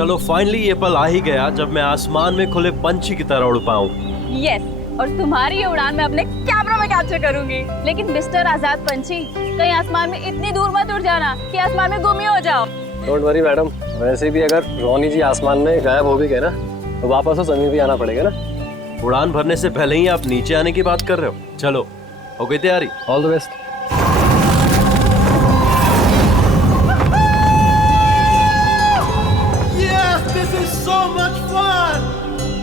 चलो फाइनली ये पल आ ही गया जब मैं आसमान में खुले पंछी की तरह उड़ पाऊं। यस, और तुम्हारी ये उड़ान मैं अपने कैमरा में कैप्चर करूंगी। लेकिन मिस्टर आजाद पंछी, कहीं आसमान में इतनी दूर मत उड़ जाना कि आसमान में गुम ही हो जाओ। डोंट वरी मैडम, वैसे भी अगर रोनी जी आसमान में गायब हो भी गए ना तो वापस तो जमीन भी आना पड़ेगा ना। उड़ान भरने से पहले ही आप नीचे आने की बात कर रहे हो। चलो हो गई तैयारी? All the best. Yes, this is so much fun!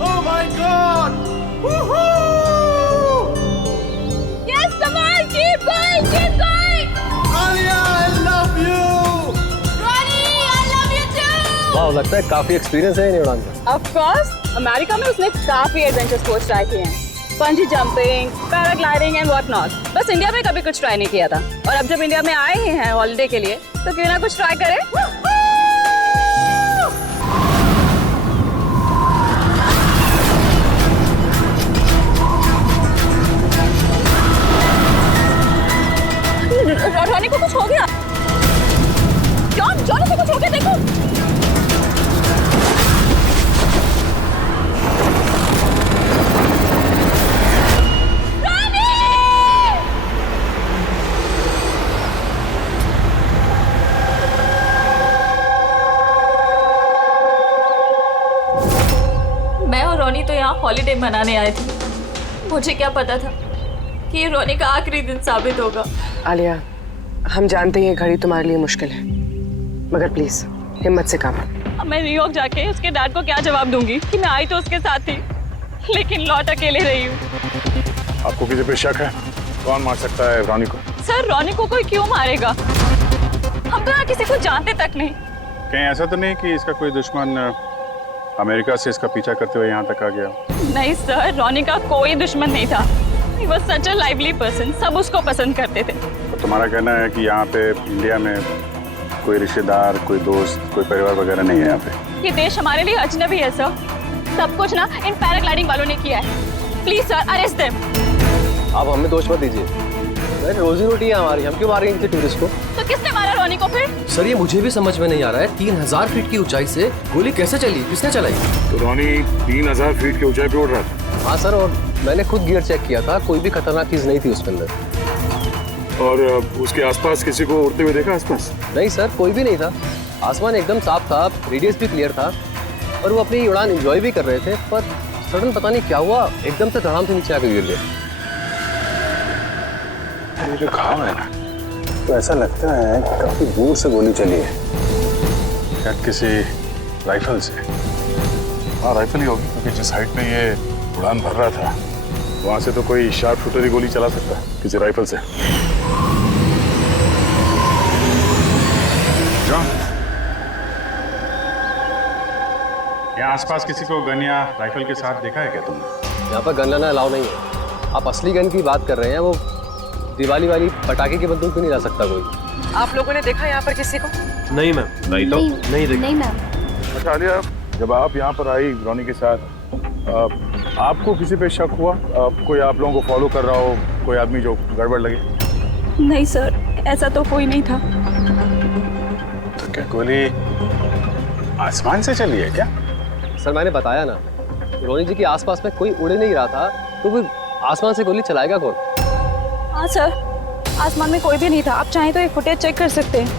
Oh my God! Woohoo! Yes, come on, keep going, keep going. Alia, I love you! Ronnie, I love you too. वाह, लगता है काफी एक्सपीरियंस है इन उड़ान का। Of course, अमेरिका में उसने काफी एडवेंचर स्पोर्ट्स ट्राई किए हैं, पंजी jumping, paragliding and what not. बस इंडिया में कभी कुछ ट्राई नहीं किया था, और अब जब इंडिया में आए ही हैं हॉलिडे के लिए तो क्यों ना कुछ ट्राई करें। रॉनी को कुछ हो गया। जॉनी को कुछ हो गया, देखो। मैं और रॉनी तो यहाँ हॉलिडे मनाने आए थे। मुझे क्या पता था कि ये रॉनी का आखिरी दिन साबित होगा। आलिया, हम जानते हैं ये घड़ी तुम्हारे लिए मुश्किल है, मगर प्लीज हिम्मत से काम लो। अब मैं न्यूयॉर्क जाके उसके डैड को क्या जवाब दूंगी कि मैं आई तो उसके साथ थी, लेकिन लौट अकेले रही हूँ। आपको किसी पे शक है? कौन मार सकता है रॉनी को? सर, रॉनी को कोई क्यों मारेगा? हम तो यहाँ किसी को जानते तक नहीं। कहीं ऐसा तो नहीं कि इसका कोई दुश्मन अमेरिका से इसका पीछा करते हुए यहाँ तक आ गया? नहीं सर, रॉनी का कोई दुश्मन नहीं था। He was such a lively person, सब उसको पसंद करते थे। तो तुम्हारा कहना है कि यहाँ पे इंडिया में कोई रिश्तेदार, कोई दोस्त, कोई परिवार वगैरह नहीं है यहाँ पे? ये देश हमारे लिए अजनबी है सर। सब कुछ ना इन पैराग्लाइडिंग वालों ने किया है। Please sir, arrest them. आप हमें दोष मत दीजिए, रोजी रोटी है हमारी, हम क्यों मारेंगे किसी टूरिस्ट को? तो किसने मारा रॉनी को फिर? सर ये मुझे भी समझ में नहीं आ रहा है, 3000 फीट की ऊंचाई से गोली कैसे चली, किसने चलाई? तो रॉनी 3000 फीट की ऊंचाई पे उड़ रहा था? हाँ सर, और मैंने खुद गियर चेक किया था, कोई भी खतरनाक चीज नहीं थी उसके अंदर। और उसके आसपास किसी को उड़ते हुए देखा आसपास? नहीं सर, कोई भी नहीं था। आसमान एकदम साफ था, रेडियस भी क्लियर था, और वो अपनी उड़ान एंजॉय भी कर रहे थे। पर सडन पता नहीं क्या हुआ, एकदम से धड़ाम से नीचे आके गिर गए। ये जो घाव है ना, तो ऐसा लगता है कि काफी दूर से गोली चली है, शायद किसी राइफल से। हाँ, राइफल ही होगी, क्योंकि जिस हाइट में ये उड़ान भर रहा था वहां से तो कोई शार्प शूटर ही गोली चला सकता है, किसी राइफल से। जॉन, यहाँ आसपास किसी को गन या राइफल के साथ देखा है क्या तुमने? यहाँ पर गन लाना अलाउ नहीं है। आप असली गन की बात कर रहे हैं, वो दिवाली वाली पटाखे की बंदूक भी नहीं ला सकता कोई। आप लोगों ने देखा यहाँ पर किसी को? नहीं मैम, नहीं तो नहीं देखा। नहीं मैम। अच्छा आलिया, जब आप यहाँ पर आई रॉनी के साथ, आपको किसी पे शक हुआ? कोई आप लोगों को फॉलो कर रहा हो, कोई आदमी जो गड़बड़ लगे? नहीं सर, ऐसा तो कोई नहीं था। तो क्या गोली आसमान से चली है क्या? सर मैंने बताया ना, रोनी जी के आसपास में कोई उड़ नहीं रहा था, तो फिर आसमान से गोली चलाएगा कौन? हाँ सर, आसमान में कोई भी नहीं था। आप चाहें तो एक फुटेज चेक कर सकते हैं,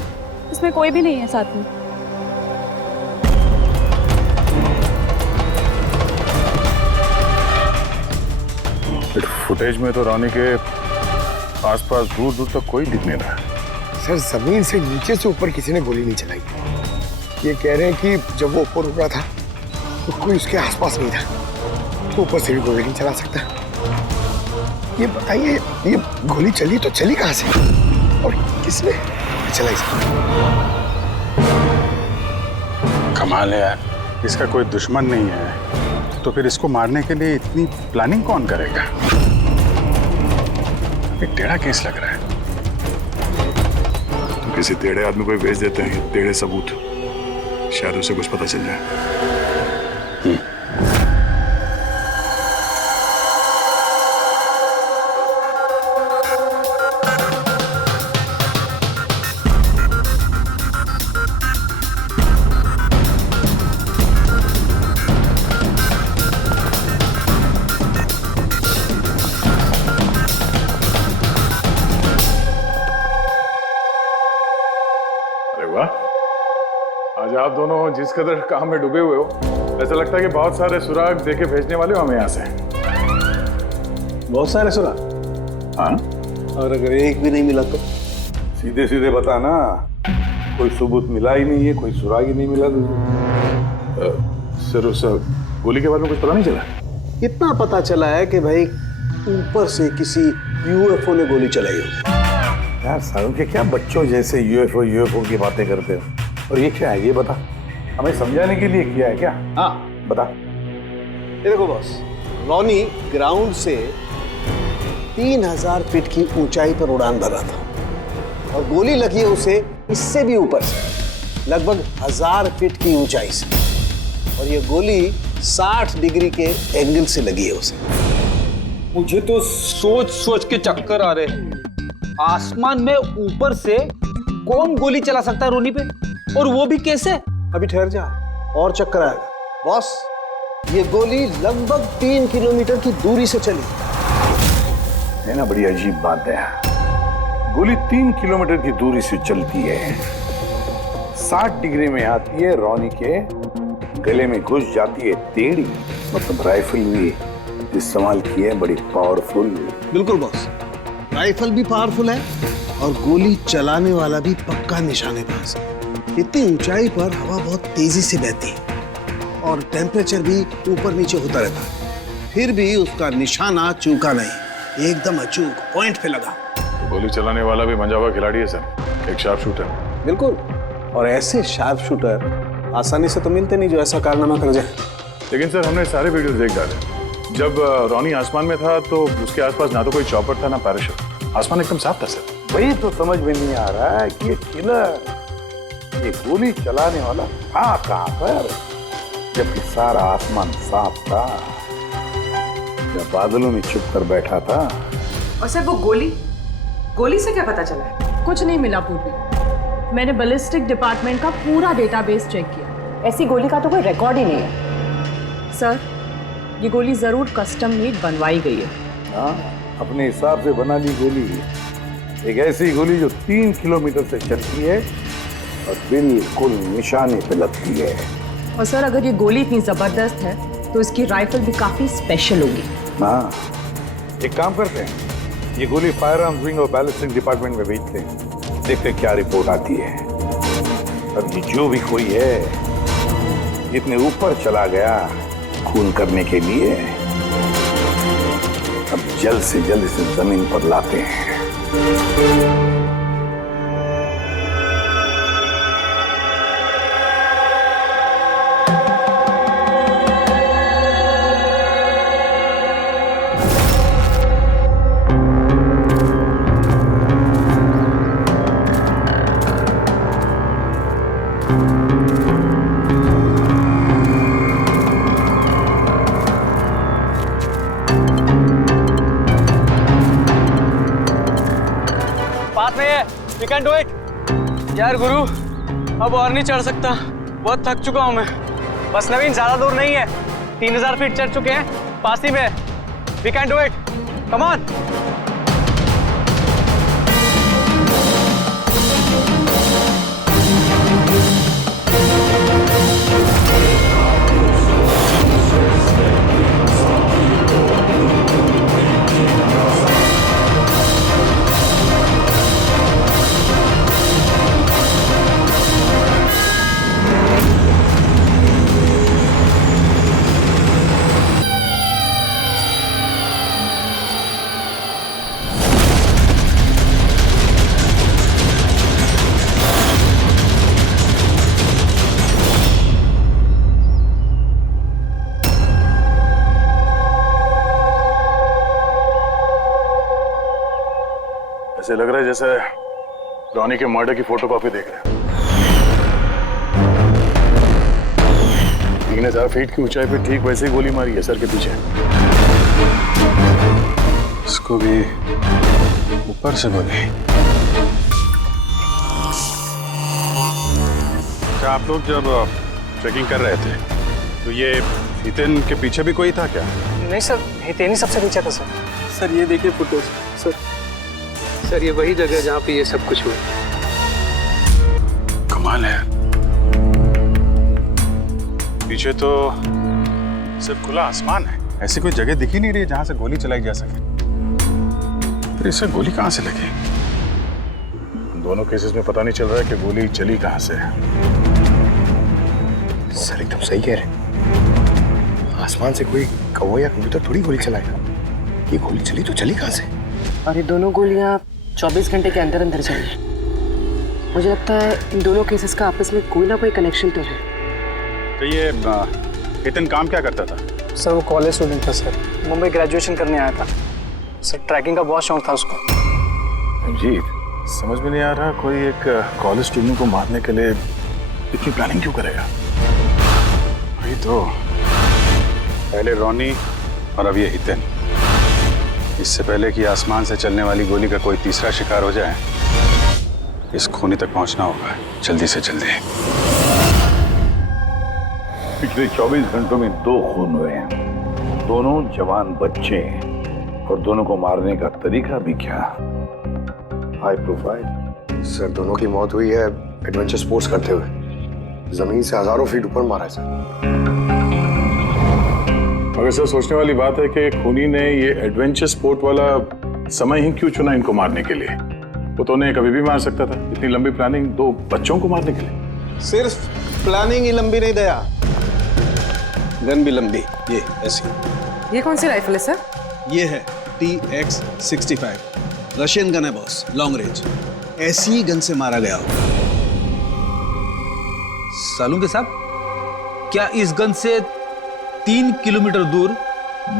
इसमें कोई भी नहीं है साथ में। फुटेज में तो रॉनी के आसपास दूर दूर तक कोई दिख नहीं रहा। सर जमीन से नीचे से ऊपर किसी ने गोली नहीं चलाई। ये कह रहे हैं कि जब वो ऊपर उड़ रहा था तो कोई उसके आसपास नहीं था, तो ऊपर से भी गोली नहीं चला सकता। ये बताइए, ये गोली चली तो चली कहाँ से और किसने चलाई? कमाल है यार, इसका कोई दुश्मन नहीं है तो फिर इसको मारने के लिए इतनी प्लानिंग कौन करेगा? एक टेढ़ा केस लग रहा है। तो किसी टेढ़े आदमी को भेज देते हैं टेढ़े सबूत, शायद उसे कुछ पता चल जाए। वाह, आज आप दोनों जिस कदर काम में डूबे हुए हो, ऐसा लगता है कि बहुत सारे सुराग देके भेजने वाले हो हमें यहाँ से। बहुत सारे सुराग? हाँ, और अगर एक भी नहीं मिला तो? सीधे सीधे बता ना, कोई सबूत मिला ही नहीं है, कोई सुराग ही नहीं मिला तुझे। सर उस गोली के बारे में कुछ पता नहीं चला? इतना पता चला है कि भाई ऊपर से किसी यूएफओ ने गोली चलाई हो। यार सालों के क्या बच्चों जैसे यूएफओ की बातें करते हो, और ये क्या है ये बता, हमें समझाने के लिए किया है क्या? हाँ बता। ये देखो बॉस, रॉनी ग्राउंड से 3000 फीट की ऊंचाई पर उड़ान भर रहा था और गोली लगी है उसे इससे भी ऊपर से, लगभग 1000 फीट की ऊंचाई से, और ये गोली 60 डिग्री के एंगल से लगी है उसे। मुझे तो सोच सोच के चक्कर आ रहे हैं। आसमान में ऊपर से कौन गोली चला सकता है रोनी पे, और वो भी कैसे? अभी ठहर जा, और चक्कर आएगा। बॉस, ये गोली लगभग 3 किलोमीटर की दूरी से चली है ना, बड़ी अजीब बात है। गोली 3 किलोमीटर की दूरी से चलती है, 60 डिग्री में आती है, रॉनी के गले में घुस जाती है टेढ़ी, मतलब राइफल भी इस्तेमाल की है, बड़ी पावरफुल। बिल्कुल बॉस, राइफल भी पावरफुल है और गोली चलाने वाला भी पक्का निशानेबाज। इतनी ऊंचाई पर हवा बहुत तेजी से बहती है और टेम्परेचर भी ऊपर नीचे होता रहता है, फिर भी उसका निशाना चूका नहीं, एकदम अचूक पॉइंट पे लगा। तो गोली चलाने वाला भी मंजा हुआ खिलाड़ी है सर, एक शार्प शूटर। बिल्कुल, और ऐसे शार्प शूटर आसानी से तो मिलते नहीं जो ऐसा कारनामा कर जाए। लेकिन सर हमने सारे वीडियोस देख डाले। जब रॉनी आसमान में था तो उसके आसपास ना तो कोई चॉपर था ना पैराशूट, आसमान एकदम साफ था सर। वही तो समझ में नहीं आ रहा है कि ये किलर, ये गोली चलाने वाला था कहां पर, जबकि सारा आसमान साफ था, जब बादलों में छुप कर बैठा था। और सर वो गोली से क्या पता चला है? कुछ नहीं मिला पूर्वी। मैंने बैलिस्टिक डिपार्टमेंट का पूरा डेटाबेस चेक किया, ऐसी गोली का तो कोई रिकॉर्ड ही नहीं है। सर ये गोली जरूर कस्टम मेड बनवाई गई है। हाँ, अपने हिसाब से बना ली गोली, एक ऐसी गोली जो 3 किलोमीटर से चलती है और बिल्कुल निशाने पे लगती है। और सर अगर ये गोली इतनी जबरदस्त है तो इसकी राइफल भी काफी स्पेशल होगी। हाँ, एक काम करते हैं, ये गोली फायर आर्म्स विंग और बैलिस्टिक डिपार्टमेंट में भेजते हैं, देखते क्या रिपोर्ट आती है। अब ये जो भी कोई है इतने ऊपर चला गया खून करने के लिए, अब जल्द से जल्द इसे जमीन पर लाते हैं। You can do it. यार गुरु, अब और नहीं चढ़ सकता, बहुत थक चुका हूं मैं। बस नवीन, ज्यादा दूर नहीं है, 3000 फीट चढ़ चुके हैं, पास ही में। We can do it. Come on. ऐसे लग रहा है जैसे रॉनी के मर्डर की फोटोकॉपी देख रहे हैं। 3000 फीट की ऊंचाई पे ठीक वैसे ही गोली मारी है सर के पीछे। इसको भी ऊपर से गोली। क्या आप लोग जब ट्रैकिंग कर रहे थे तो ये हितेन के पीछे भी कोई था क्या? नहीं सर, हितेन ही सबसे पीछे था सर। सर ये देखिए फोटोज। सर ये वही जगह जहाँ पे ये सब कुछ हुआ। कमाल है। पीछे तो सिर्फ खुला आसमान है, ऐसी कोई जगह दिख ही नहीं रही जहां से गोली चलाई जा सके। फिर इसे गोली कहां से लगी? दोनों केसेस में पता नहीं चल रहा है कि गोली चली कहां से है। सर एकदम सही कह रहे। आसमान से कोई कौवा या कबूतर थोड़ी गोली चलाएगा। ये गोली चली तो चली कहां से? और ये दोनों गोलियां 24 घंटे के अंदर अंदर चली। मुझे लगता है इन दोनों केसेस का आपस में कोई ना कोई कनेक्शन तो है। तो ये हितन काम क्या करता था? सर वो कॉलेज स्टूडेंट था सर, मुंबई ग्रेजुएशन करने आया था सर। ट्रैकिंग का बहुत शौक था उसको। जी समझ में नहीं आ रहा, कोई एक कॉलेज स्टूडेंट को मारने के लिए इतनी प्लानिंग क्यों करेगा? वही तो, पहले रॉनी और अब ये हितन। इससे पहले कि आसमान से चलने वाली गोली का कोई तीसरा शिकार हो जाए, इस खूनी तक पहुंचना होगा जल्दी से जल्दी। पिछले 24 घंटों में 2 खून हुए हैं, दोनों जवान बच्चे हैं, और दोनों को मारने का तरीका भी क्या हाई प्रोफाइल। सर दोनों की मौत हुई है एडवेंचर स्पोर्ट्स करते हुए। जमीन से हजारों फीट ऊपर मारा है सर। मगर सर सोचने वाली बात है कि खूनी ने ये एडवेंचर स्पोर्ट वाला समय ही क्यों चुना इनको मारने के लिए? वो तो उन्हें कभी भी मार सकता था। इतनी लंबी प्लानिंग 2 बच्चों को मारने के लिए। सिर्फ प्लानिंग ही लंबी नहीं दया, गन भी लंबी। ये ऐसी। ये कौन सी राइफल है सर? ये है TX-65, रशियन गन है बॉस, लॉन्ग रेंज। ऐसी ही गन से मारा गया होगा। सालुंके साहब, क्या इस गन से 3 किलोमीटर दूर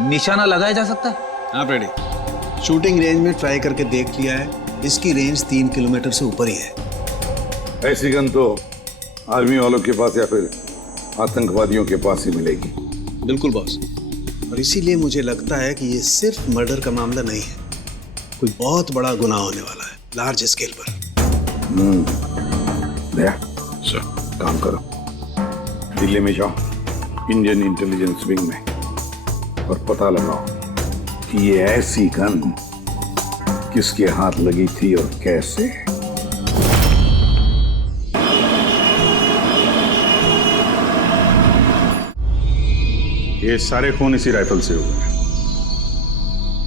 निशाना लगाया जा सकता है? हाँ फ्रेडी, शूटिंग रेंज में ट्राई करके देख लिया है, इसकी रेंज 3 किलोमीटर से ऊपर ही है। ऐसी गन तो आर्मी वालों के पास या फिर आतंकवादियों के पास ही मिलेगी। बिल्कुल बॉस, और इसीलिए मुझे लगता है कि ये सिर्फ मर्डर का मामला नहीं है, कोई बहुत बड़ा गुनाह होने वाला है, लार्ज स्केल पर। दया सर, काम करो, दिल्ली में जाओ इंडियन इंटेलिजेंस विंग में, और पता लगाओ कि ये ऐसी गन किसके हाथ लगी थी और कैसे। ये सारे खून इसी राइफल से हुए हैं,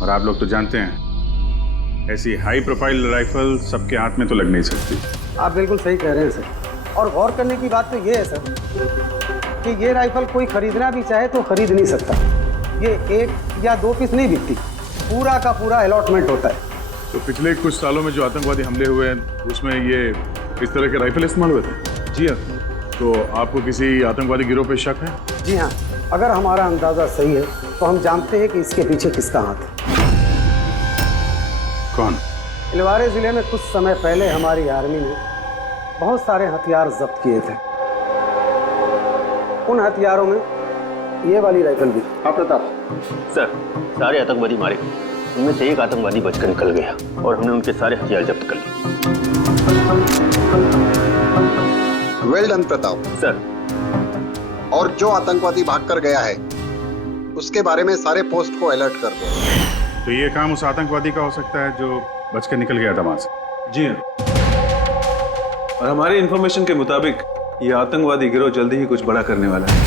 और आप लोग तो जानते हैं ऐसी हाई प्रोफाइल राइफल सबके हाथ में तो लग नहीं सकती। आप बिल्कुल सही कह रहे हैं सर, और गौर करने की बात तो ये है सर कि ये राइफल कोई खरीदना भी चाहे तो खरीद नहीं सकता। ये 1 या 2 पीस नहीं बिकती, पूरा का पूरा अलॉटमेंट होता है। तो पिछले कुछ सालों में जो आतंकवादी हमले हुए हैं उसमें ये इस तरह के राइफल इस्तेमाल हुए थे? जी हाँ। तो आपको किसी आतंकवादी गिरोह पे शक है? जी हाँ, अगर हमारा अंदाजा सही है तो हम जानते हैं कि इसके पीछे किसका हाथ है। कौन? इलवारे जिले में कुछ समय पहले हमारी आर्मी ने बहुत सारे हथियार जब्त किए थे। उन हथियारों में ये वाली राइफल भी। हाँ प्रताप सर, सारे आतंकवादी मारे गए, उनमें से एक आतंकवादी बचकर निकल गया और हमने उनके सारे हथियार जब्त कर लिए। Well done Pratap sir. और जो आतंकवादी भागकर गया है उसके बारे में सारे पोस्ट को अलर्ट कर दो। तो ये काम उस आतंकवादी का हो सकता है जो बचकर निकल गया था वहां से? जी हाँ, और हमारी इंफॉर्मेशन के मुताबिक ये आतंकवादी गिरोह जल्दी ही कुछ बड़ा करने वाला है।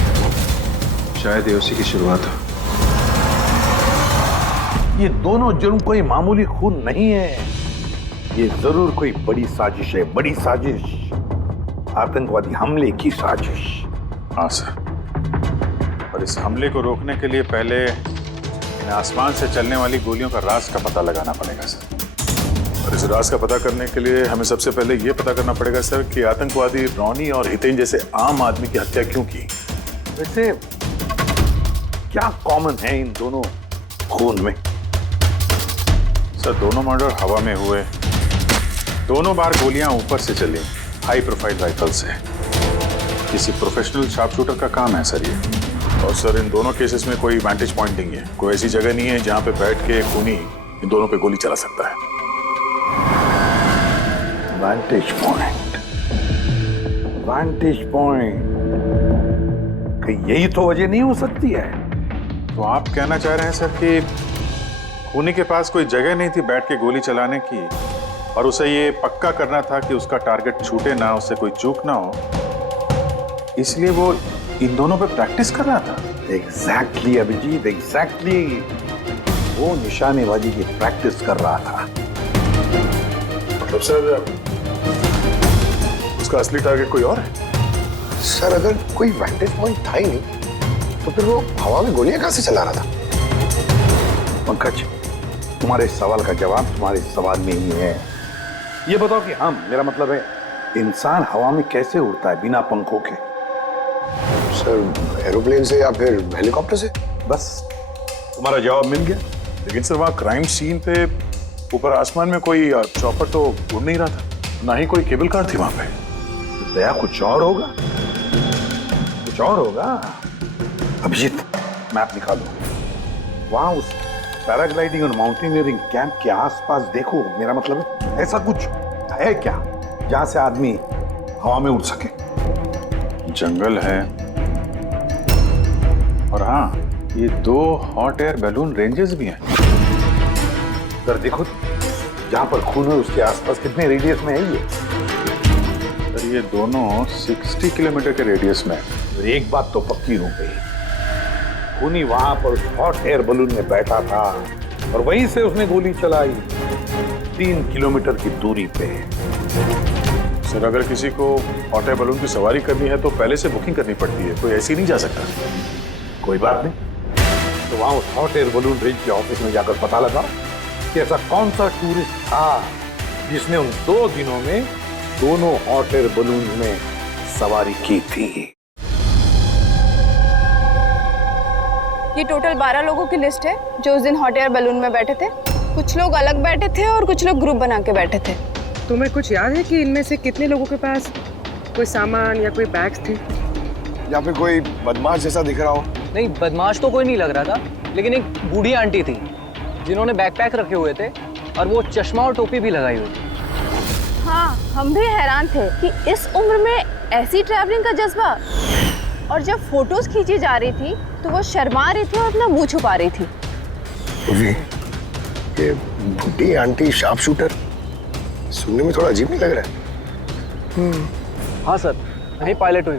शायद ये उसी की शुरुआत हो। ये दोनों जुर्म कोई मामूली खून नहीं है, ये जरूर कोई बड़ी साजिश है, बड़ी साजिश, आतंकवादी हमले की साजिश। हाँ सर, और इस हमले को रोकने के लिए पहले इन आसमान से चलने वाली गोलियों का राज का पता लगाना पड़ेगा सर। और इस राज का पता करने के लिए हमें सबसे पहले ये पता करना पड़ेगा सर कि आतंकवादी रॉनी और हितेन जैसे आम आदमी की हत्या क्यों की। वैसे क्या कॉमन है इन दोनों खून में? सर दोनों मर्डर हवा में हुए, दोनों बार गोलियां ऊपर से चली, हाई प्रोफाइल राइफल से। किसी प्रोफेशनल शार्प शूटर का काम है सर ये। और सर इन दोनों केसेस में कोई वैंटेज पॉइंट नहीं है, कोई ऐसी जगह नहीं है जहां पे बैठ के खूनी इन दोनों पे गोली चला सकता है। वैंटेज पॉइंट, वैंटेज पॉइंट, कहीं यही तो वजह नहीं हो सकती है? तो आप कहना चाह रहे हैं सर कि खूनी के पास कोई जगह नहीं थी बैठ के गोली चलाने की, और उसे ये पक्का करना था कि उसका टारगेट छूटे ना, उससे कोई चूक ना हो, इसलिए वो इन दोनों पे प्रैक्टिस कर रहा था। Exactly Abhijeet, exactly. वो निशानेबाजी की प्रैक्टिस कर रहा था। मतलब सर, उसका असली टारगेट कोई और है? सर अगर कोई वैंटेज पॉइंट था ही नहीं तो फिर वो हवा में गोलियां कहां से चला रहा था? पंकज, तुम्हारे सवाल का जवाब तुम्हारे सवाल में ही है। ये बताओ कि हम, मेरा मतलब है, इंसान हवा में कैसे उड़ता है बिना पंखों के? सर एरोप्लेन से या फिर हेलीकॉप्टर से। बस तुम्हारा जवाब मिल गया। लेकिन सर वहाँ क्राइम सीन पे ऊपर आसमान में कोई चॉपर तो उड़ नहीं रहा था, ना ही कोई केबल कार थी वहां पे। दया कुछ और होगा, कुछ और होगा। अभिजीत, मैप निकालो। वहां उस पैराग्लाइडिंग और माउंटेनियरिंग कैंप के आसपास देखो। मेरा मतलब है, ऐसा कुछ है क्या जहां से आदमी हवा में उड़ सके? जंगल है, और हाँ, ये 2 हॉट एयर बैलून रेंजेस भी हैं। सर देखो, जहां पर खून है उसके आसपास कितने रेडियस में है ये? सर ये दोनों 60 किलोमीटर के रेडियस में है। तो एक बात तो पक्की हो गई, खूनी वहां पर हॉट एयर बलून में बैठा था और वहीं से उसने गोली चलाई 3 किलोमीटर की दूरी पे। सर अगर किसी को हॉट एयर बलून की सवारी करनी है तो पहले से बुकिंग करनी पड़ती है, कोई ऐसी नहीं जा सकता। कोई बात नहीं, तो वहां उस हॉट एयर बलून रेंज के ऑफिस में जाकर पता लगा कि ऐसा कौन सा टूरिस्ट था जिसने उन 2 दिनों में दोनों हॉट एयर बलून में सवारी की थी। ये टोटल 12 लोगों की लिस्ट है जो उस दिन हॉट एयर बलून में बैठे थे। कुछ लोग अलग बैठे थे और कुछ लोग ग्रुप बना के बैठे थे। तुम्हें कुछ याद है कि इनमें से कितने लोगों के पास कोई सामान या कोई बैग्स थे, या फिर कोई बदमाश जैसा दिख रहा हो? नहीं, बदमाश तो कोई नहीं लग रहा था, लेकिन एक बूढ़ी आंटी थी जिन्होंने बैकपैक रखे हुए थे और वो चश्मा और टोपी भी लगाई हुई थी। हाँ, हम भी हैरान थे कि इस उम्र में ऐसी ट्रैवलिंग का जज्बा। और जब फोटोज खींची जा रही थी तो वो शर्मा रही थी और अपना मुंह छुपा रही थी। ये बुढ़ी आंटी शार्प शूटर, सुनने में थोड़ा अजीब नहीं लग रहा है? हाँ सर, यही पायलट हुई।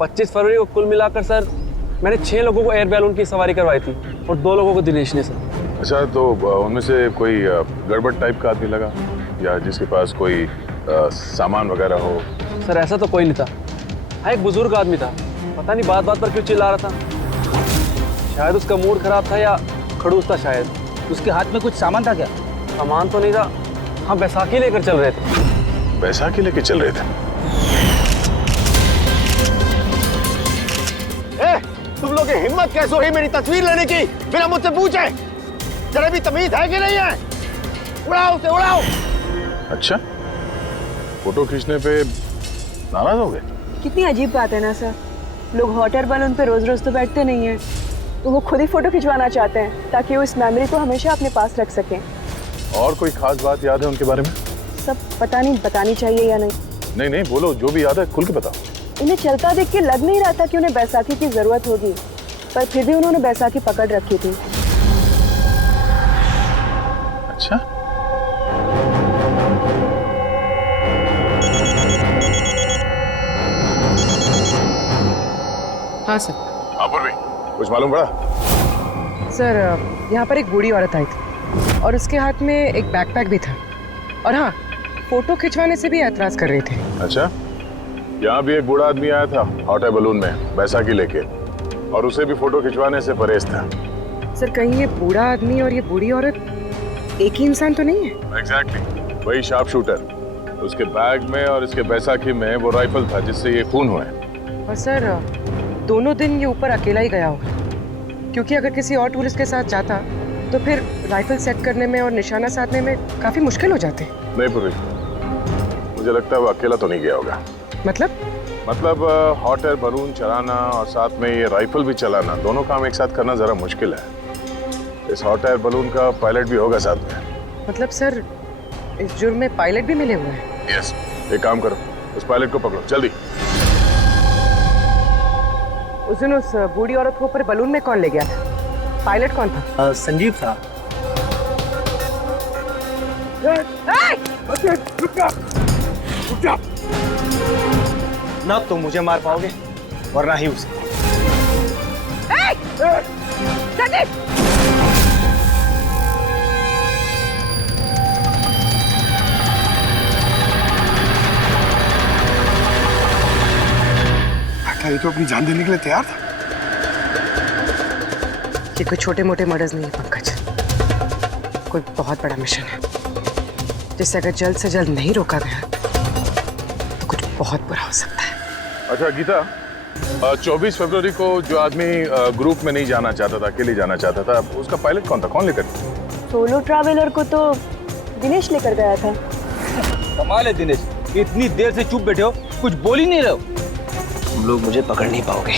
25 फरवरी को कुल मिलाकर सर मैंने 6 लोगों को एयर बैलून की सवारी करवाई थी और 2 लोगों को दिनेश ने सर। अच्छा, तो उनमें से कोई गड़बड़ टाइप का आदमी लगा या जिसके पास कोई सामान वगैरह हो? सर ऐसा तो कोई नहीं था। हाँ, एक बुजुर्ग आदमी था, पता नहीं बात बात पर क्यों चिल्ला रहा था। शायद उसका मूड खराब था या खड़ूस था शायद। उसके हाथ में कुछ सामान था क्या? सामान तो नहीं था। हाँ, बैसाखी लेकर चल रहे थे। बैसाखी लेके चल रहे थे? तुम लोग की हिम्मत कैसे हुई मेरी तस्वीर लेने की बिना मुझसे पूछे? जरा भी तमीज है कि नहीं है? उड़ाओ उसे, उड़ाओ। अच्छा, फोटो खींचने पे नाराज हो गए? कितनी अजीब बात है ना सर। लोग हॉट एयर बलून पे रोज रोज तो बैठते नहीं हैं, तो वो खुद ही फोटो खिंचवाना चाहते हैं ताकि वो इस मेमोरी को हमेशा अपने पास रख सकें। और कोई खास बात याद है उनके बारे में? सब पता नहीं बतानी चाहिए या नहीं। नहीं नहीं, बोलो, जो भी याद है खुल के बताओ। उन्हें चलता देख के लग नहीं रहा था कि उन्हें बैसाखी की जरूरत होगी, पर फिर भी उन्होंने बैसाखी पकड़ रखी थी। अच्छा, हाँ सर। भी कुछ मालूम पड़ा? सर यहाँ पर एक बूढ़ी औरत आई थी और उसके हाथ में एक बैकपैक भी था, और हाँ, फोटो खिंचवाने से भी ऐतराज कर रहे थे। अच्छा, यहाँ भी एक बूढ़ा आदमी आया था हॉट एयर बलून में बैसाखी लेके, और उसे भी फोटो खिंचवाने से परहेज था। सर कहीं ये बूढ़ा आदमी और ये बूढ़ी औरत एक ही इंसान तो नहीं है? एग्जैक्टली, वही शार्प शूटर। उसके बैग में और इसके बैसाखी में वो राइफल था जिससे ये खून हुआ है। और सर दोनों दिन ये ऊपर अकेला ही गया होगा, क्योंकि अगर किसी और टूरिस्ट के साथ जाता तो फिर राइफल सेट करने में और निशाना साधने में काफी मुश्किल हो जाते। नहीं पूरी, मुझे लगता है वो अकेला तो नहीं गया होगा। मतलब हॉट एयर बलून चलाना और साथ में ये राइफल भी चलाना, दोनों काम एक साथ करना जरा मुश्किल है। इस हॉट एयर बलून का पायलट भी होगा साथ में। मतलब सर इस जुर्म में पायलट भी मिले हुए हैं? यस, एक काम करो, उस पायलट को पकड़ो जल्दी। उस दिन उस बूढ़ी औरत को ऊपर बलून में कौन ले गया था? पायलट कौन था? संजीव था। रुक जा। ना तुम मुझे मार पाओगे और ना ही उसे। ये तो अपनी जान देने के लिए तैयार था। ये कोई छोटे मोटे मर्डर्स नहीं है पंकज, कोई बहुत बड़ा मिशन है जिसे अगर जल्द से जल्द नहीं रोका गया तो कुछ बहुत बुरा हो सकता है। अच्छा गीता, 24 फरवरी को जो आदमी ग्रुप में नहीं जाना चाहता था, अकेले जाना चाहता था, उसका पायलट कौन था? कौन लेकर? सोलो ट्रैवलर को तो दिनेश लेकर गया था। कमाल है दिनेश, इतनी देर से चुप बैठे हो, कुछ बोल ही नहीं रहे हो। तुम लोग मुझे पकड़ नहीं पाओगे।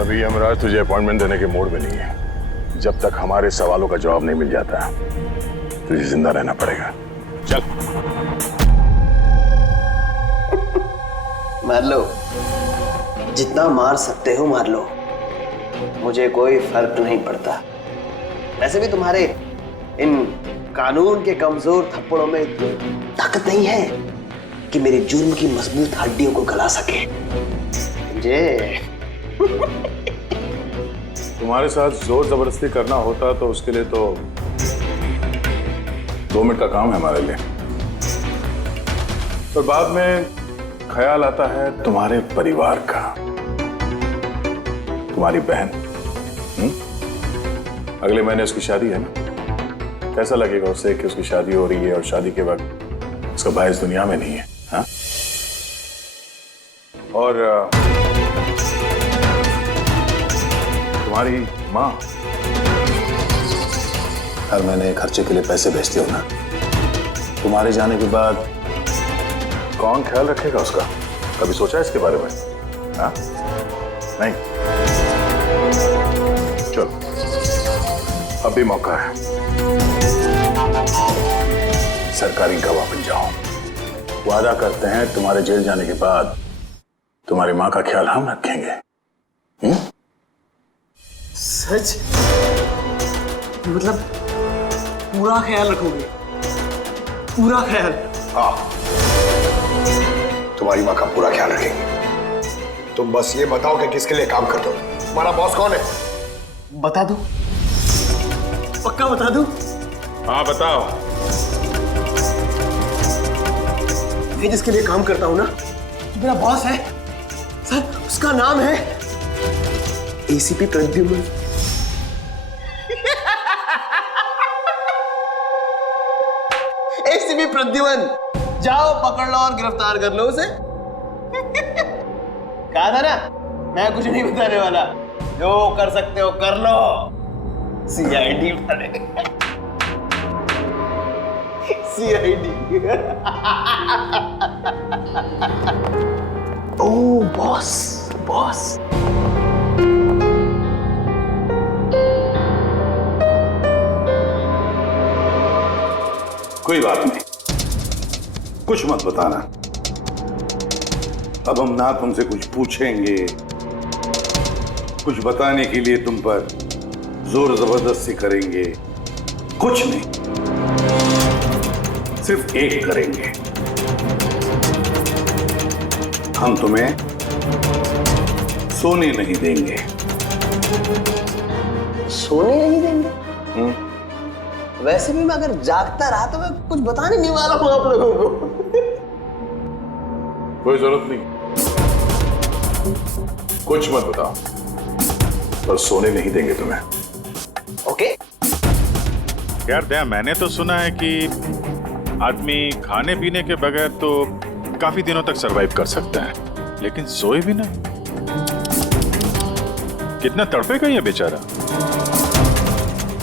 अभी यमराज तुझे अपॉइंटमेंट देने के मूड में नहीं है। जब तक हमारे सवालों का जवाब नहीं मिल जाता तुझे जिंदा रहना पड़ेगा। चल। मार लो, जितना मार सकते हो मार लो, मुझे कोई फर्क नहीं पड़ता। वैसे भी तुम्हारे इन कानून के कमजोर थप्पड़ों में इतनी ताकत नहीं है कि मेरे जुर्म की मजबूत हड्डियों को गला सके। मुझे तुम्हारे साथ जोर जबरदस्ती करना होता तो उसके लिए तो 2 मिनट का काम है हमारे लिए, पर बाद में ख्याल आता है तुम्हारे परिवार का, तुम्हारी बहन। अगले महीने उसकी शादी है ना, कैसा लगेगा उसे कि उसकी शादी हो रही है और शादी के वक्त उसका भाई इस दुनिया में नहीं है? हाँ? और तुम्हारी माँ हर महीने खर्चे के लिए पैसे भेजती हो ना, तुम्हारे जाने के बाद कौन ख्याल रखेगा उसका? कभी सोचा है इसके बारे में? हाँ? नहीं? चलो, अब भी मौका है, सरकारी गवाह बन जाओ। वादा करते हैं तुम्हारे जेल जाने के बाद तुम्हारी माँ का ख्याल हम रखेंगे। सच? मतलब पूरा ख्याल रखोगे? पूरा ख्याल? हाँ, तुम्हारी माँ का पूरा ख्याल रखेंगे। तुम बस ये बताओ कि किसके लिए काम करते हो? तुम्हारा बॉस कौन है? बता दो, पक्का बता दो? हाँ बताओ। मैं जिसके लिए काम करता हूं ना, मेरा बॉस है सर, उसका नाम है एसीपी प्रद्युम्न। एसीपी प्रद्युम्न, जाओ पकड़ लो और गिरफ्तार कर लो उसे। कहा था ना, मैं कुछ नहीं बताने वाला, जो कर सकते हो कर लो। सीआईडी वाले, सीआईडी। ओ बॉस, बॉस। कोई बात नहीं, कुछ मत बताना। अब हम ना तुमसे कुछ पूछेंगे, कुछ बताने के लिए तुम पर जोर जबरदस्ती करेंगे, कुछ नहीं, सिर्फ एक करेंगे, हम तुम्हें सोने नहीं देंगे। सोने नहीं देंगे? वैसे भी मैं अगर जागता रहा तो मैं कुछ बताने नहीं वाला हूं आप लोगों को। कोई जरूरत नहीं, कुछ मत बताओ, पर सोने नहीं देंगे तुम्हें। ओके? यार दया, मैंने तो सुना है कि आदमी खाने पीने के बगैर तो काफी दिनों तक सरवाइव कर सकता है, लेकिन सोए भी ना। कितना तड़पेगा ये बेचारा,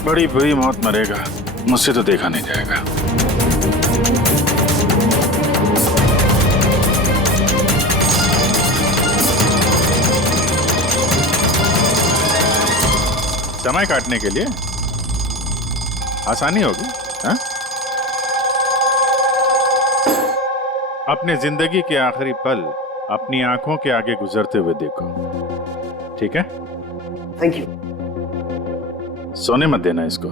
बड़ी बुरी मौत मरेगा, मुझसे तो देखा नहीं जाएगा। समय काटने के लिए आसानी होगी। हाँ? अपने जिंदगी के आखिरी पल अपनी आंखों के आगे गुजरते हुए देखो, ठीक है? Thank you. सोने मत देना इसको।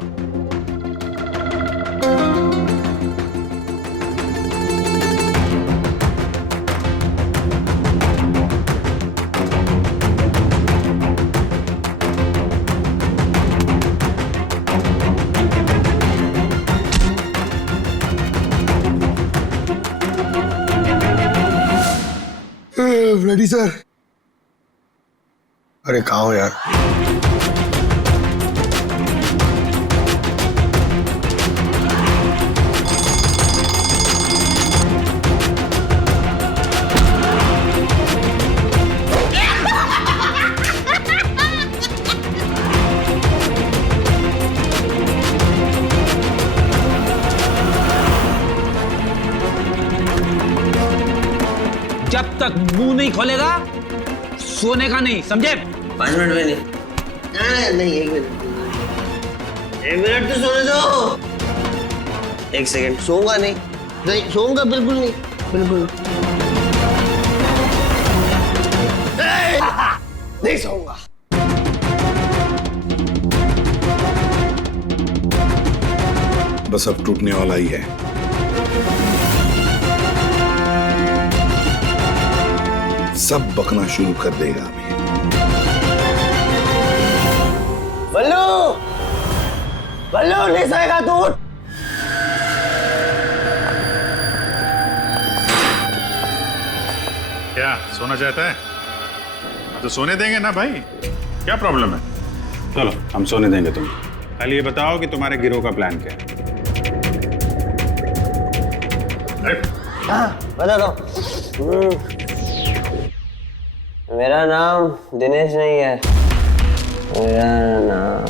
Ready sir. अरे कहाँ हो यार? जब तक मुंह नहीं खोलेगा सोने का नहीं, समझे? 5 मिनट में नहीं। नहीं 1 मिनट। 1 मिनट तो सोने दो। 1 सेकंड। सोऊंगा नहीं। नहीं सोऊंगा बिल्कुल नहीं, बिल्कुल नहीं सोऊंगा। बस अब टूटने वाला ही है। सब बकना शुरू कर देगा अभी। बल्लू, बल्लू नहीं सोएगा तू। क्या सोना चाहता है? तो सोने देंगे ना भाई, क्या प्रॉब्लम है? चलो हम सोने देंगे तुम्हें। खाली ये बताओ कि तुम्हारे गिरोह का प्लान क्या है? हाँ बता दो। मेरा नाम दिनेश नहीं है। मेरा नाम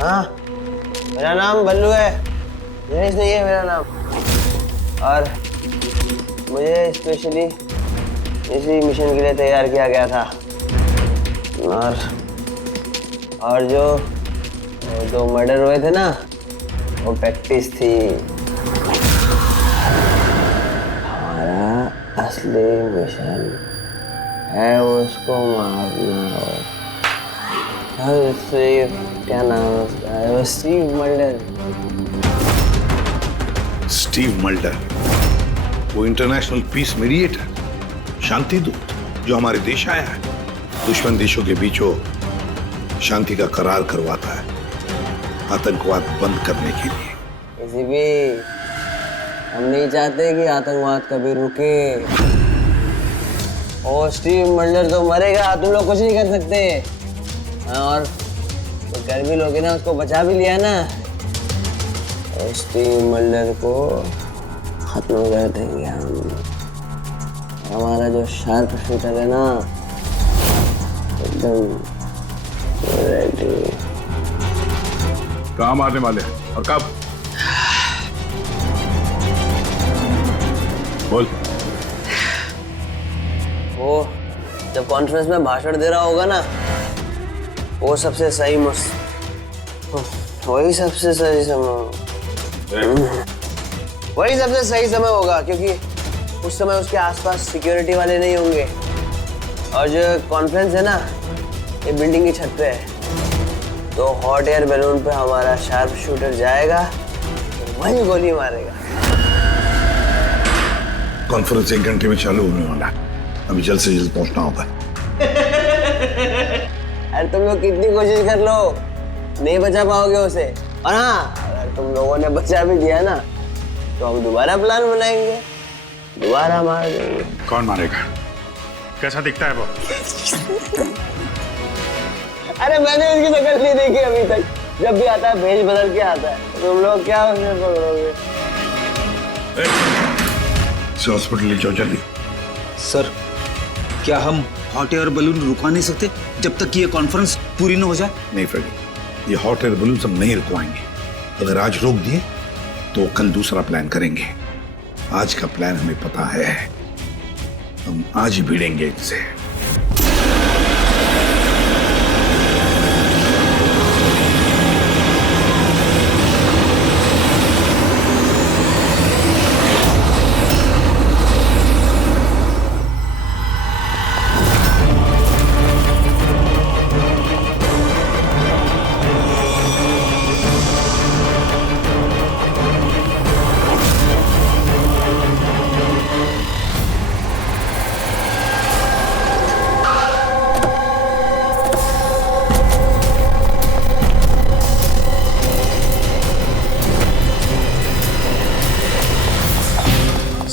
हाँ मेरा नाम बल्लू है, दिनेश नहीं है मेरा नाम। और मुझे स्पेशली इसी मिशन के लिए तैयार किया गया था। और जो 2 मर्डर हुए थे ना, वो प्रैक्टिस थी। हमारा असली मिशन है उसको मारना। और क्या नाम है उसका? Steve Mulder. स्टीव मल्डर, वो इंटरनेशनल पीस मीडिएटर, शांति दूत जो हमारे देश आया है, दुश्मन देशों के बीच वो शांति का करार करवाता है, आतंकवाद बंद करने के लिए। किसी भी हम नहीं चाहते कि आतंकवाद कभी रुके। और स्टीव मल्डर तो मरेगा, तुम लोग कुछ नहीं कर सकते। और तो कर भी लोगे ना, उसको बचा भी लिया ना, और स्टीव मल्डर को खत्म कर देंगे हम। हमारा जो शार्प शूटर है ना, एकदम रेडी। कहाँ मारने वाले हैं और कब? बोल। वो जब कॉन्फ्रेंस में भाषण दे रहा होगा ना, वो सबसे सही वही सबसे सही समय होगा, क्योंकि उस समय उसके आसपास सिक्योरिटी वाले नहीं होंगे। और जो कॉन्फ्रेंस है ना, ये बिल्डिंग की छत पे है, तो हॉट एयर बैलून पे हमारा शार्प शूटर जाएगा, तो वही गोली मारेगा। कॉन्फ्रेंस 1 घंटे में चालू होने वाला है, अभी जल्द से जल्द पहुंचना होगा। अरे तुम लोग कितनी कोशिश कर लो, नहीं बचा पाओगे उसे। और हाँ, अगर तुम लोगों ने बचा भी दिया ना, तो हम दोबारा प्लान बनाएंगे, दोबारा मार देंगे। कौन मारेगा? कैसा दिखता है वो? अरे मैंने उसकी शक्ल नहीं देखी अभी तक। जब भी आता है भेष बदल के आता है। तुम लोग क्या उसमें पकड़ोगे? हॉस्पिटल ले जाओ जल्दी। सर, क्या हम हॉट एयर बलून रुकवा नहीं सकते जब तक कि ये कॉन्फ्रेंस पूरी न हो जाए? नहीं फ्रेडी, ये हॉट एयर बलून हम नहीं रुकवाएंगे। अगर आज रोक दिए तो कल दूसरा प्लान करेंगे। आज का प्लान हमें पता है, हम आज ही भिड़ेंगे इनसे।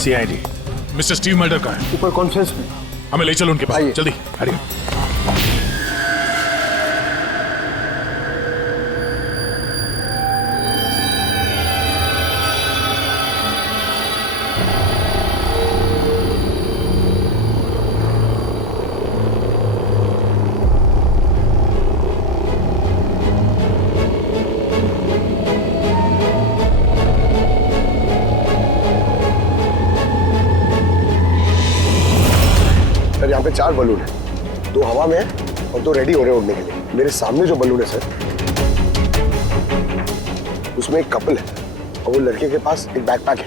सीआईडी मिस्टर स्टीव मल्डर कहाँ है? ऊपर कॉन्फ्रेंस में। हमें ले चलो उनके पास, जल्दी हरिए। यहाँ पे 4 बलून है, 2 हवा में है और 2 रेडी हो रहे हैं उड़ने के लिए। मेरे सामने जो बलून है सर, उसमें एक कपल है और वो लड़के के पास एक बैकपैक है।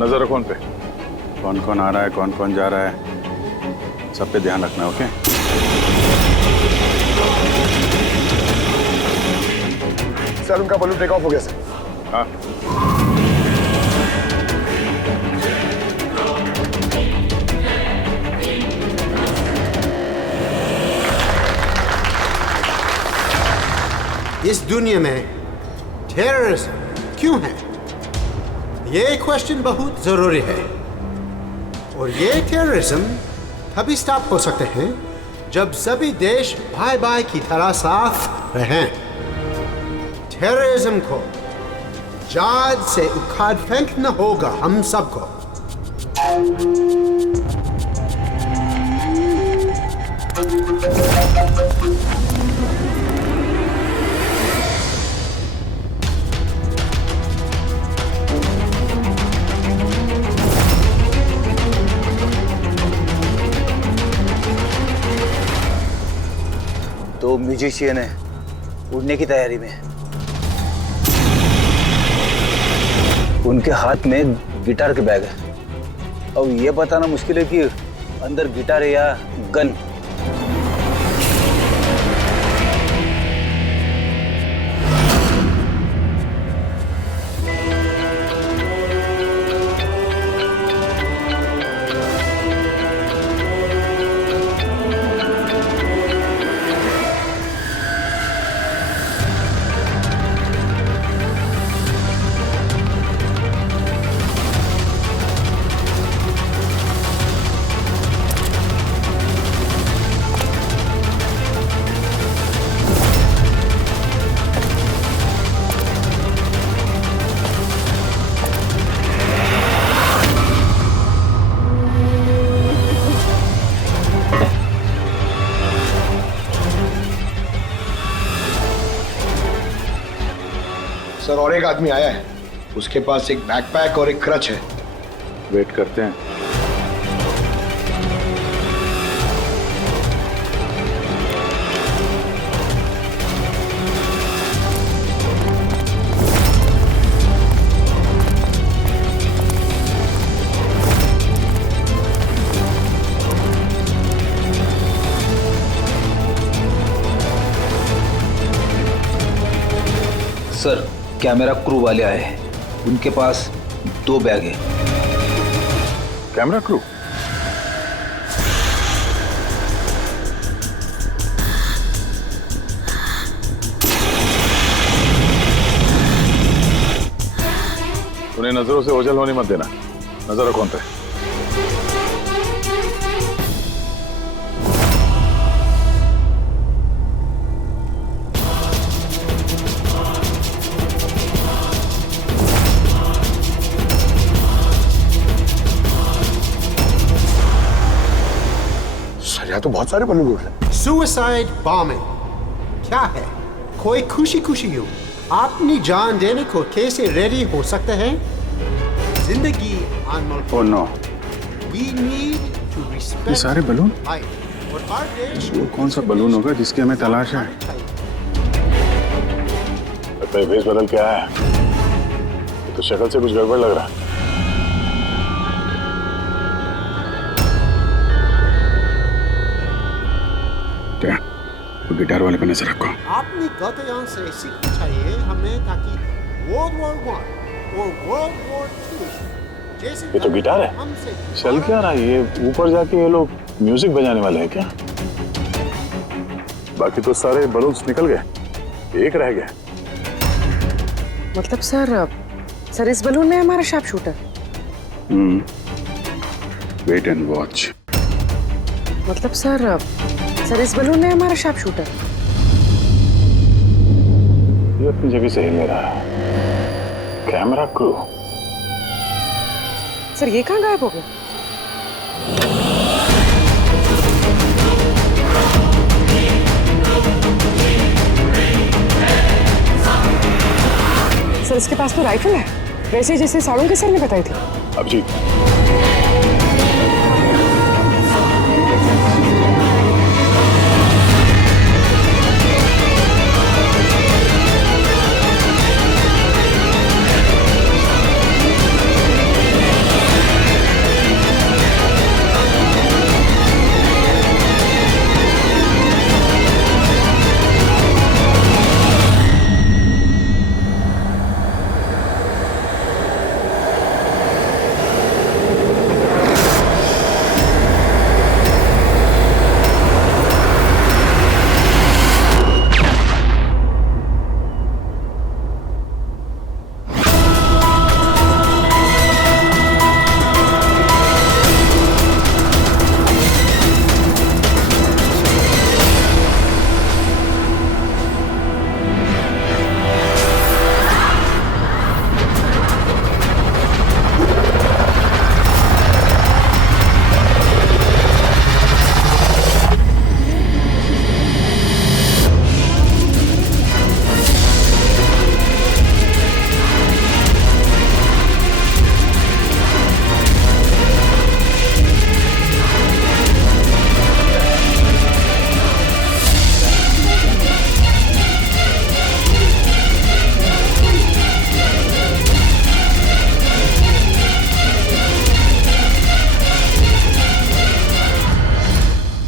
नजर रखो उन पे, कौन कौन आ रहा है, कौन कौन जा रहा है, सब पे ध्यान रखना। ओके सर, उनका बलून टेक ऑफ हो गया सर। हाँ इस दुनिया में टेररिज्म क्यों है? ये क्वेश्चन बहुत जरूरी है। और ये टेररिज्म तभी स्टॉप हो सकते हैं जब सभी देश भाई भाई की तरह साथ रहें। टेररिज्म को जड़ से उखाड़ फेंकना होगा हम सबको। तो म्यूजिशियन है, उड़ने की तैयारी में है। उनके हाथ में गिटार के बैग है। अब ये बताना मुश्किल है कि अंदर गिटार है या गन। सर, और एक आदमी आया है, उसके पास एक बैकपैक और एक क्रच है। वेट करते हैं। सर, कैमरा क्रू वाले आए हैं, उनके पास 2 बैग है। Camera crew? उन्हें नजरों से ओझल होने मत देना। नजर रखो उन पे। तो बहुत सारे बलून उड़ रहे। सुसाइड बॉम्बिंग क्या है? कोई खुशी खुशी हो अपनी जान देने को कैसे रेडी हो सकते हैं? जिंदगी अनमोल। Oh no. We need to respect ये सारे बलून? life. और हर देश वो कौन सा बलून होगा जिसकी हमें तलाश है? लगता है वेश बदल के आया है। तो शक्ल से कुछ गड़बड़ लग रहा है। गिटार वाले पे नजर रखो। अपनी गलतियों से सीखना चाहिए हमें, ताकि World War I और World War II जैसे ये तो गिटार है। चल क्या रहा है ये? ऊपर जाके ये लोग म्यूजिक बजाने वाले हैं क्या? बाकी तो सारे बलून्स निकल गए, एक रह गया। मतलब सर, सर इस बलून में हमारा sharp shooter. Wait and watch. मतलब सर इस बलून में हमारा शार्प शूटर। ये अपनी जगह से हिल नहीं रहा है। Camera crew. सर ये कहाँ गायब हो गया? सर इसके पास तो राइफल है, वैसे जैसे साड़ों के सर ने बताई थी। Abhijeet,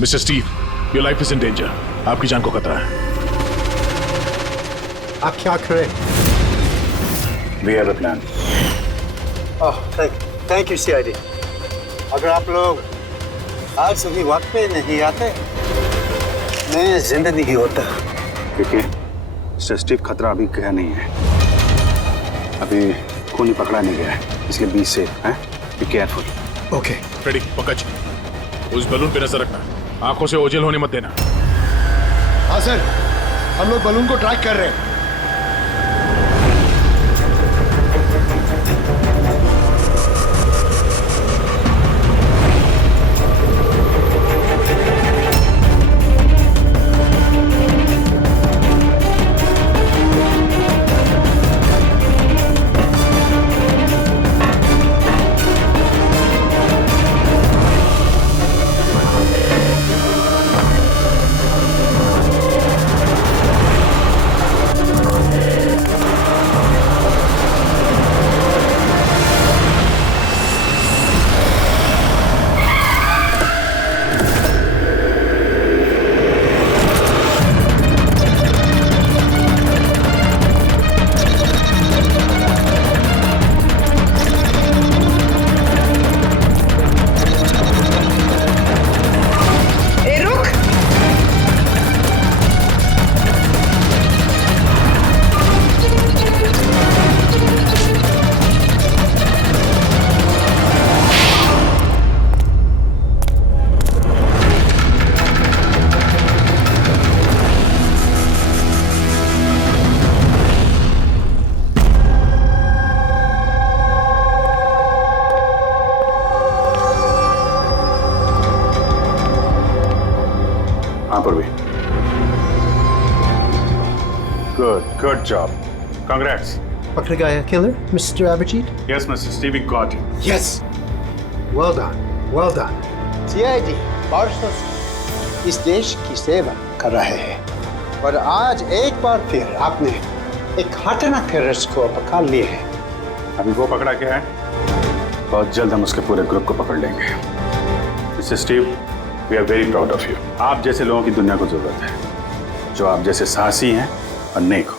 mister Steve, your life is in danger. आपकी जान को खतरा है। आप क्या करें? We have a plan. Thank you CID. अगर आप लोग आज सुबह वक्त पे नहीं आते, मैं जिंदा नहीं होता। क्योंकि मिस्टर स्टीव, खतरा अभी गया नहीं है। अभी खूनी पकड़ा नहीं गया है, इसलिए बी सेफ है। Be careful. Okay. Freddy, Pankaj, उस बलून पे नजर रखना, आंखों से ओझल होने मत देना। हाँ सर, हम लोग बलून को ट्रैक कर रहे हैं। Good job. Congrats. पकड़ गया killer, Mr. Abhijit? Yes, Mr. Stevie got him. Yes. Well done. Well done. CID वर्षों से इस देश की सेवा कर रहे हैं और आज एक बार फिर आपने एक खतरनाक टेररिस्ट को पकड़ लिए हैं। अभी वो पकड़ा क्या है? बहुत जल्द हम उसके पूरे ग्रुप को पकड़ लेंगे। Mister Steve, we are very proud of you. आप जैसे लोगों की दुनिया को जरूरत है, जो आप जैसे साहसी हैं और नेक हो।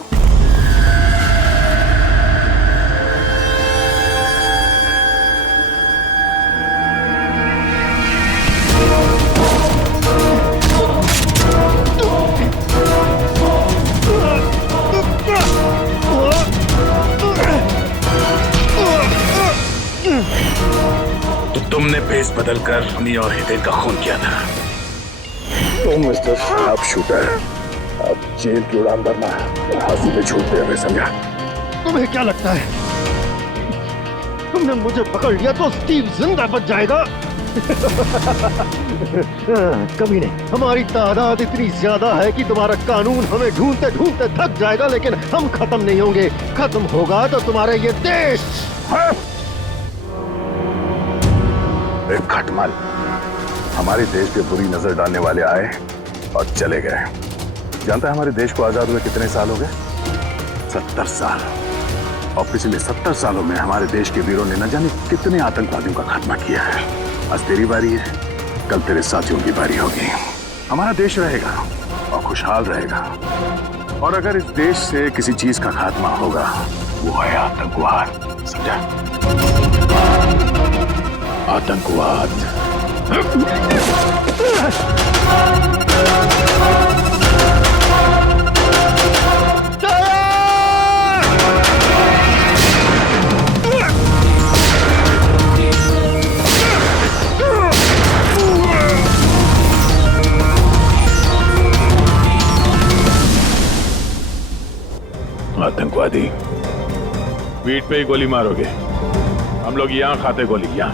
तुमने भेस बदलकर हमी और हितेन का खून किया था। तुम मिस्टर शार्प शूटर, अब जेल की उड़ान भरना फांसी पे छूट दे, समझा? तुम्हें क्या लगता है तुमने मुझे पकड़ लिया तो स्टीव जिंदा बच जाएगा? कभी नहीं। हमारी तादाद इतनी ज्यादा है कि तुम्हारा कानून हमें ढूंढते ढूंढते थक जाएगा, लेकिन हम खत्म नहीं होंगे। खत्म होगा तो तुम्हारे ये देश। एक खटमल हमारे देश पे बुरी नजर डालने वाले आए और चले गए। जानता है हमारे देश को आजाद हुए कितने साल हो गए? 70 साल। और पिछले 70 सालों में हमारे देश के वीरों ने न जाने कितने आतंकवादियों का खात्मा किया है। आज तेरी बारी है, कल तेरे साथियों की बारी होगी। हमारा देश रहेगा और खुशहाल रहेगा। और अगर इस देश से किसी चीज का खात्मा होगा, वो है आतंकवाद, समझा? आतंकवाद। आतंकवादी, पीठ पे ही गोली मारोगे? हम लोग यहाँ खाते गोली, यहाँ।